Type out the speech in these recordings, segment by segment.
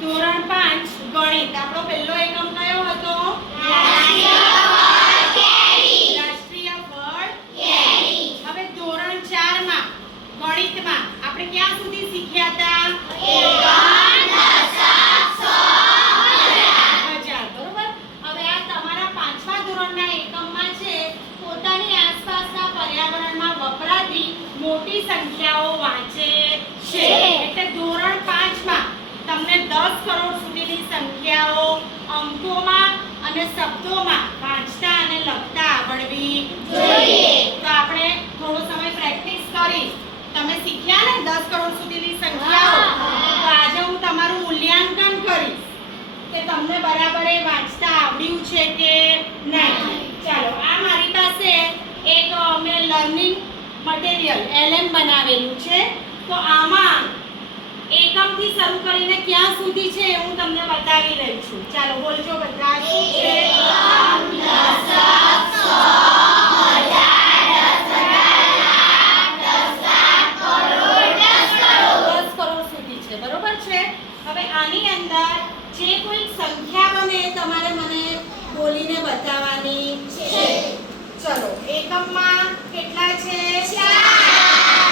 ધોરણ 5 ગણિત. આપણો પહેલો એકમ કયો હતો? રાષ્ટ્રીય ફળ કેરી. હવે ધોરણ 4 માં ગણિતમાં આપણે ક્યાં સુધી શીખ્યા હતા? બરોબર. હવે આ તમારા 5મા ધોરણના એકમમાં છે પોતાની આસપાસના પર્યાવરણમાં વપરાતી મોટી સંખ્યાઓ વાંચે છે. એટલે ધોરણ 5 માં તમને 10 કરોડ સુધીની સંખ્યાઓ અંકોમાં અને શબ્દોમાં વાંચતા અને લખતા આવડવી જોઈએ. તો આપણે થોડો સમય પ્રેક્ટિસ કરી તમે શીખ્યા ને 10 કરોડ સુધીની સંખ્યાઓ. તો આજે હું તમારું મૂલ્યાંકન કરીશ કે તમને બરાબર એ વાંચતા આવડ્યું છે કે નહીં. ચાલો, આ મારી પાસે એક મેં લર્નિંગ મટીરિયલ LM બનાવેલું છે. તો આમાં એકમથી શરૂ કરીને ક્યાં સુધી છે એ હું તમને બતાવી રહી છું. ચાલો બોલજો બધા. શું છે? 10 કરોડ સુધી છે. બરોબર છે. હવે આની અંદર જે કોઈ સંખ્યા બને તમારે મને બોલીને બતાવવાની છે. ચલો, એકમમાં કેટલા છે?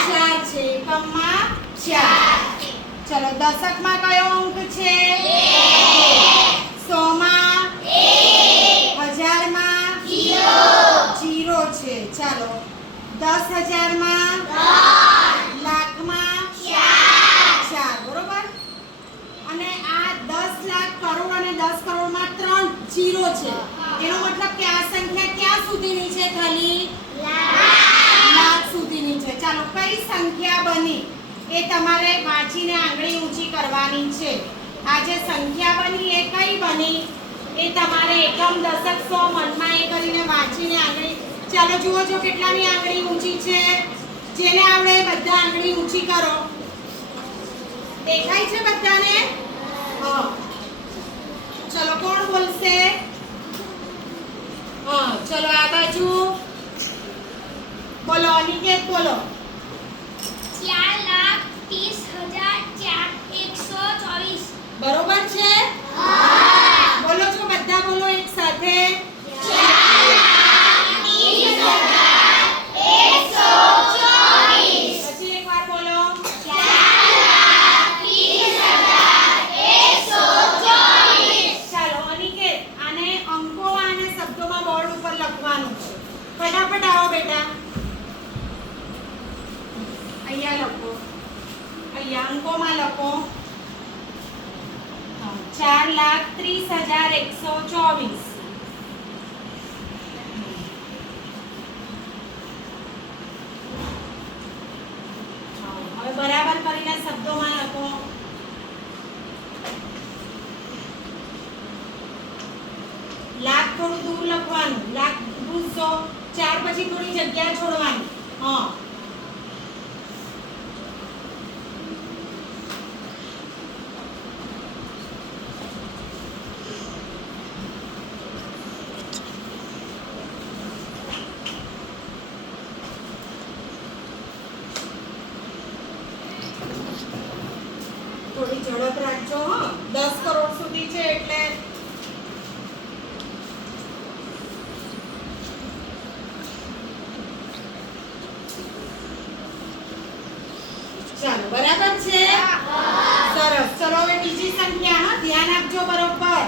4 છે. એકમમાં 4. ચલો, દશકમાં કયો અંક છે? 100 માં 1. 1000માં 0 છે. ચાલો, 10,000 માં 3. લાખમાં 4. બરોબર. અને આ 10 લાખ કરોડ અને 10 કરોડમાં 3 0 છે. એનો મતલબ કે આ સંખ્યા ક્યાં સુધીની છે? ખાલી લાખ સુધીની છે. ચાલો, કઈ સંખ્યા બની એ તમારે વાંચીને આંગળી ઊંચી કરવાની છે. આ જે સંખ્યા બની એ કઈ બની એ તમારે એકમ દશક 100 મનમાં એ કરીને વાંચીને આંગળી. ચાલો જુઓ જો કેટલાની આંગળી ઊંચી છે. જેને આવડે બધા આંગળી ઊંચી કરો. દેખાય છે બધાને? હા. ચલો, કોણ બોલશે? હા, ચલો આ બાજુ બોલો. અનિકેત બોલો. 4,30,124. બરોબર છે? બોલો છો બધા, બોલો એક સાથે. 4,30,124. પછી એકવાર બોલો. 4,30,124. ચાલો અનિકેત, આને અંકોમાં અને શબ્દોમાં બોર્ડ ઉપર લખવાનું છે. ફટાફટ આવો બેટા. અહીંયા લખો. અહીંયા અંકોમાં લખો. 4,30,124. હવે બરાબર કરીને શબ્દોમાં લખો. લાખ થોડું દૂર લખવાનું. લાખ દૂર 4 પછી થોડી જગ્યા છોડવાની. હા. થોડી ઝડપ રાખજો. હા, 10 કરોડ સુધી છે એટલે ચાલો, બરાબર છે? સરસ. ચલો હવે બીજી સંખ્યા. હા, ધ્યાન આપજો બરોબર.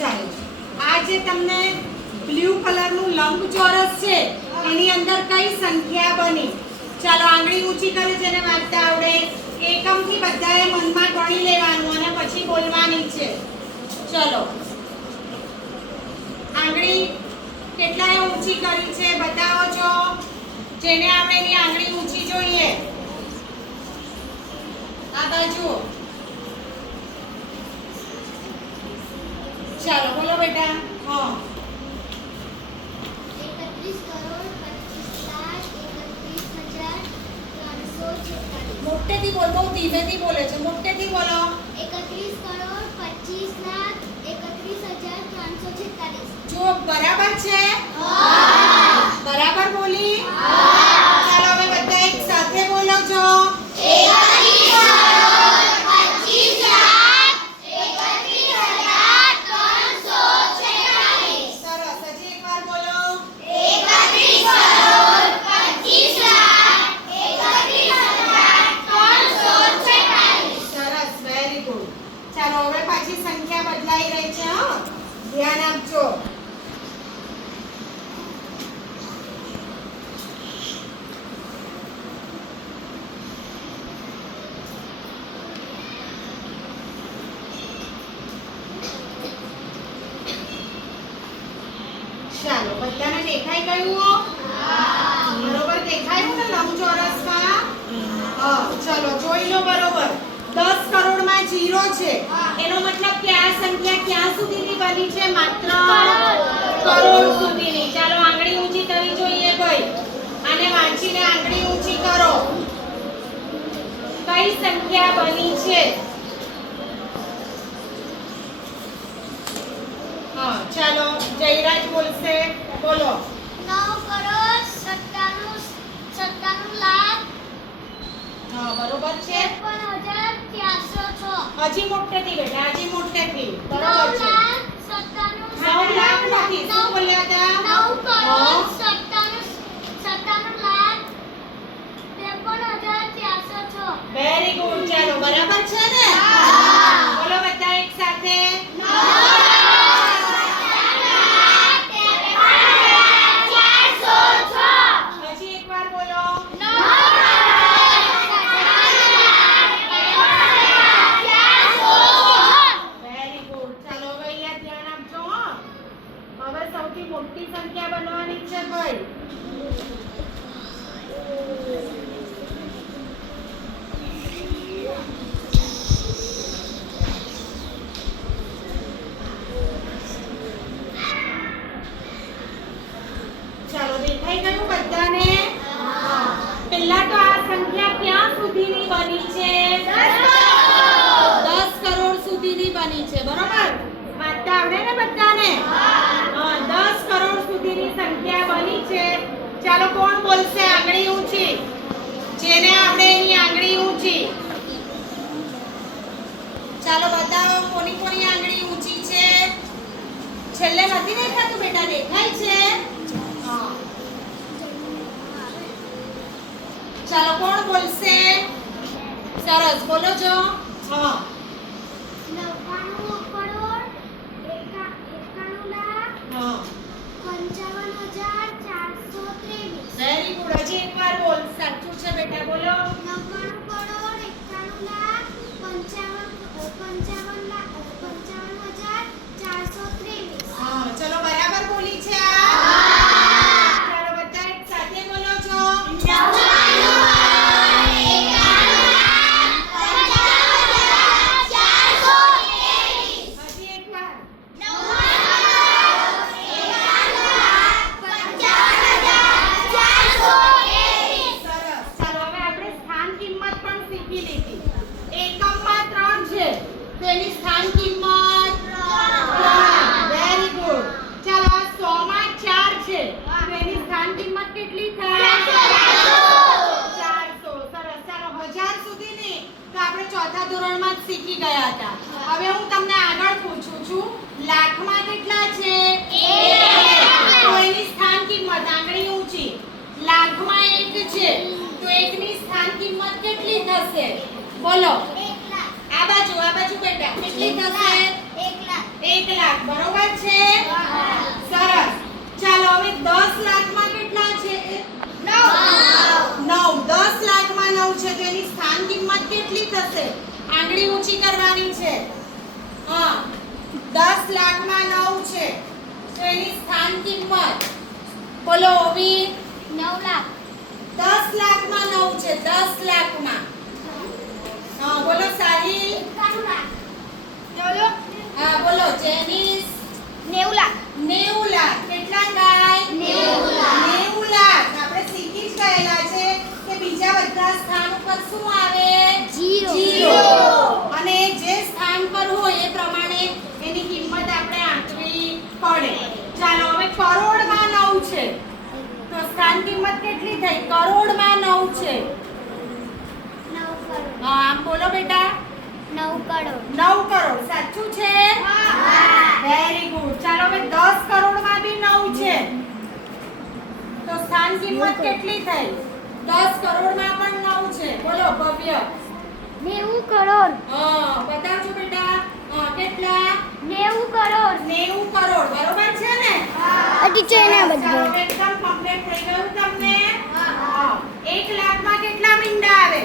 ચાલો, આ જે તમને બ્લુ કલરનું લંબચોરસ છે એની અંદર કઈ સંખ્યા બની? ચાલો આંગળી ઊંચી કરે જેને વાંચતા આવડે. એકમથી બધાએ મનમાં ગણી લેવાનું અને પછી બોલવાની છે. ચલો, આંગળી કેટલાએ ઊંચી કરી છે બતાવો છો. જેને આવડે એની આંગળી ઊંચી જોઈએ. આ બાજુ. ચાલો બોલો બેટા. હા. 31,25,31,31,346. મોટેથી બોલ, બહુ ધીમેથી બોલે છે, મોટેથી બોલો. 31,25,31,346. જો બરાબર છે? બરાબર બોલી? ચાલો હવે બધા એક સાથે બોલો છો. સરસ, હજી એકવાર બોલો. સરસ, વેરી ગુડ. ચાલો હવે પાછી સંખ્યા બદલાઈ રહી છે, હો, ધ્યાન આપજો. ચાલો બધાને દેખાઈ ગયું? બરોબર દેખાયું ને લંબચોરસમાં? હા, ચલો જોઈ લો બરોબર. 10 કરોડમાં 0 છે. એનો મતલબ કે આ સંખ્યા ક્યાં સુધીની બની છે? માત્ર કરોડ સુધીની. ચાલો આંગળી ઊંચી કરવી જોઈએ ભાઈ. આને વાંચીને આંગળી ઊંચી કરો. કઈ સંખ્યા બની છે? હા, ચાલો જયરાજ બોલશે. બોલો. 9,97,97,00,000. હા, બરોબર છે. 53,406. હજી મોટેથી બેટા, હજી મોટેથી. બરોબર છે. 9 લાખ નથી. શું બોલ્યા હતા? 9,97,97,53,406. Very good. ચાલો બરાબર છે ને? બોલો બધા એક સાથે. હજી એકવાર બોલો. Very good. ચાલો હવે અહીંયા ધ્યાન આપજો, હો. હવે સૌથી મોટી સંખ્યા બનવાની છે ભાઈ. ચાલો દેખાઈ ગયું બધાને? પહેલા તો આ સંખ્યા ક્યાં સુધીની બની છે? 10 કરોડ સુધીની બની છે, બરોબર? વાંચતા આવડે ને બધાને? હા, 10 કરોડ સુધીની સંખ્યા બની છે. ચાલો કોણ બોલશે આંગળી ઊંચી? જેને આવડે એની આંગળી ઊંચી. ચાલો બતાવો કોની કોની આંગળી ઊંચી છે. છેલ્લે નથી દેખાતું બેટા? દેખાય છે? હા. ચાલો કોણ બોલશે? સરસ, બોલો છો. હા. 91,91,91,55,423. હા. Very good. હજી એકવાર બોલ. સાચું છે બેટા, બોલો. 91,91,55,423. હા, ચલો બરાબર બોલી છે આ? ચાલો બધા એક સાથે બોલો છો. હજી એકવાર. સરસ. ચાલો હવે આપણે સ્થાન કિંમત પણ શીખી લીધી. એકમમાં 3 છે તો એની સ્થાન કિંમત 3. Very good. ચાલો આ 100 માં 4 છે તો એની સ્થાન કિંમત કેટલી થાય? 400. સરસ. ચાલો 1000 સુધીની તો આપણે ચોથા ધોરણમાં જ શીખી ગયા હતા. હવે હું તમને આગળ પૂછું છું, લાખમાં કેટલા છે? 1. તો એની સ્થાન કિંમત આંગળી ઊંચી. લાખમાં 1 છે તો 1 ની સ્થાન કિંમત કેટલી થશે? બોલો. આ બાજુ બેટા કેટલી થશે? 1 લાખ. બરોબર છે? સરસ. ચાલો હવે 10 લાખમાં કેટલા છે? 9. 10 લાખમાં 9 છે તો એની સ્થાન કિંમત કેટલી થશે? આંગળી ઊંચી કરવાની છે. હા, 10 લાખમાં 9 છે તો એની સ્થાન કિંમત બોલો ઓવી. 9 લાખ. 10 લાખમાં 9 છે. 10 લાખમાં. હા, બોલો સાહિલ. 91 લાખ. હા, બોલો જેનિસ. 90 લાખ. 90 લાખ. કેટલા થાય? 90 લાખ. 90 લાખ. આપણે શીખી જ ગયેલા છે કે બીજા બધા સ્થાન ઉપર શું આવે? 0 અને જે સ્થાન પર હોય એ પ્રમાણે એની કિંમત આપણે આંકવી પડે. ચાલો હવે કરોડમાં 9 છે તો સ્થાન કિંમત કેટલી થઈ? કરોડમાં 9 છે. 9 કરોડ. હા આમ બોલો બેટા. 9 કરોડ. 9 કરોડ સાચું છે? Very good. ચાલો હવે 10 કરોડમાં બી 9 છે તો સ્થાન કિંમત કેટલી થઈ? 10 કરોડમાં પણ 9 છે. બોલો ભવ્ય. 90 કરોડ. હા બતાવજો બેટા. કેટલા? 90 કરોડ. 90 કરોડ બરોબર છે ને? ટીચર એના ચાલો, બદલે. એકદમ કમ્પ્લીટ થઈ ગયું તમને? હા. 1 લાખમાં કેટલા મીંડા આવે?